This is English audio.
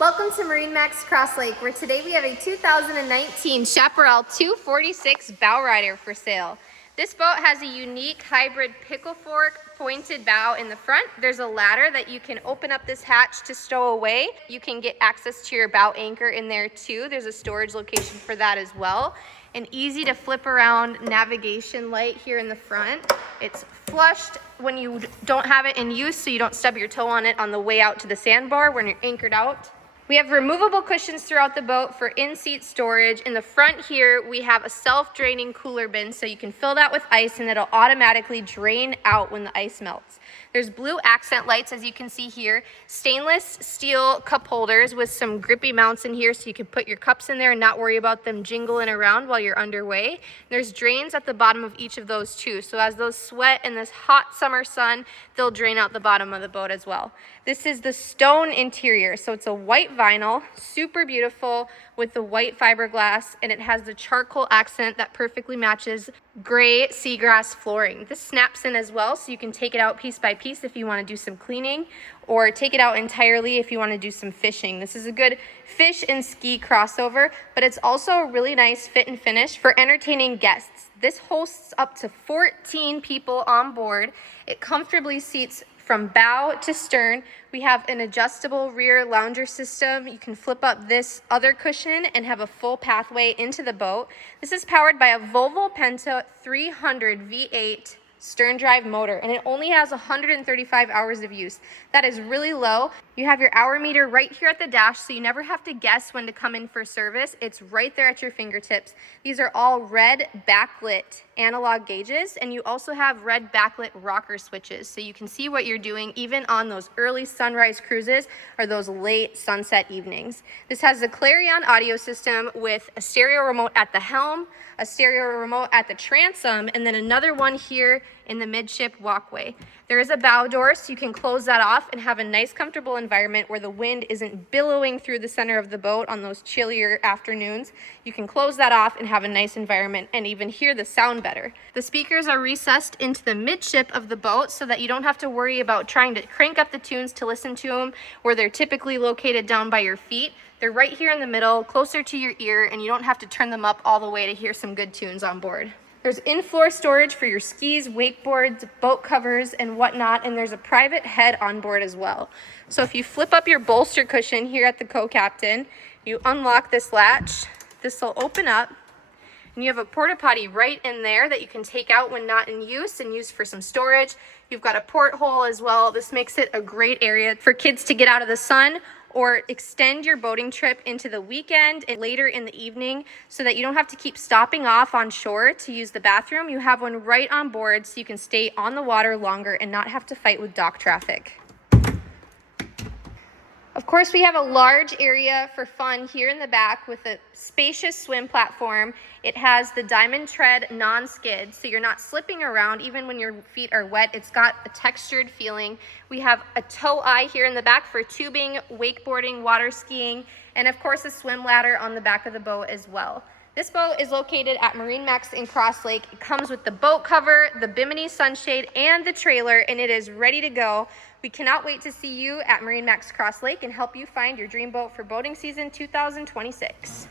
Welcome to MarineMax Cross Lake, where today we have a 2019 Chaparral 246 Bowrider for sale. This boat has a unique hybrid pickle fork pointed bow in the front. There's a ladder that you can open up this hatch to stow away. You can get access to your bow anchor in there too. There's a storage location for that as well. An easy to flip around navigation light here in the front. It's flushed when you don't have it in use, so you don't stub your toe on it on the way out to the sandbar when you're anchored out. We have removable cushions throughout the boat for in-seat storage. In the front here, we have a self-draining cooler bin, so you can fill that with ice and it'll automatically drain out when the ice melts. There's blue accent lights, as you can see here, stainless steel cup holders with some grippy mounts in here so you can put your cups in there and not worry about them jingling around while you're underway. There's drains at the bottom of each of those too, so as those sweat in this hot summer sun, they'll drain out the bottom of the boat as well. This is the stone interior, so it's a white vinyl, super beautiful with the white fiberglass, and it has the charcoal accent that perfectly matches gray seagrass flooring. This snaps in as well, so you can take it out piece by piece if you want to do some cleaning, or take it out entirely if you want to do some fishing. This is a good fish and ski crossover, but it's also a really nice fit and finish for entertaining guests. This hosts up to 14 people on board. It comfortably seats from bow to stern. We have an adjustable rear lounger system. You can flip up this other cushion and have a full pathway into the boat. This is powered by a Volvo Penta 300 V8 stern drive motor, and it only has 135 hours of use. That is really low. You have your hour meter right here at the dash, so you never have to guess when to come in for service. It's right there at your fingertips. These are all red backlit analog gauges, and you also have red backlit rocker switches, so you can see what you're doing even on those early sunrise cruises or those late sunset evenings. This has a Clarion audio system with a stereo remote at the helm, a stereo remote at the transom, and then another one here in the midship walkway. There is a bow door, so you can close that off and have a nice comfortable environment where the wind isn't billowing through the center of the boat on those chillier afternoons. You can close that off and have a nice environment and even hear the sound better. The speakers are recessed into the midship of the boat so that you don't have to worry about trying to crank up the tunes to listen to them where they're typically located down by your feet. They're right here in the middle, closer to your ear, and you don't have to turn them up all the way to hear some good tunes on board. There's in-floor storage for your skis, wakeboards, boat covers, and whatnot, and there's a private head on board as well. So if you flip up your bolster cushion here at the co-captain, you unlock this latch, this will open up, and you have a porta potty right in there that you can take out when not in use and use for some storage. You've got a porthole as well. This makes it a great area for kids to get out of the sun or extend your boating trip into the weekend and later in the evening so that you don't have to keep stopping off on shore to use the bathroom. You have one right on board so you can stay on the water longer and not have to fight with dock traffic. Of course, we have a large area for fun here in the back with a spacious swim platform. It has the Diamond Tread non-skid, so you're not slipping around even when your feet are wet. It's got a textured feeling. We have a tow eye here in the back for tubing, wakeboarding, water skiing, and of course a swim ladder on the back of the boat as well. This boat is located at MarineMax in Cross Lake. It comes with the boat cover, the Bimini sunshade, and the trailer, and it is ready to go. We cannot wait to see you at MarineMax Cross Lake and help you find your dream boat for boating season 2026.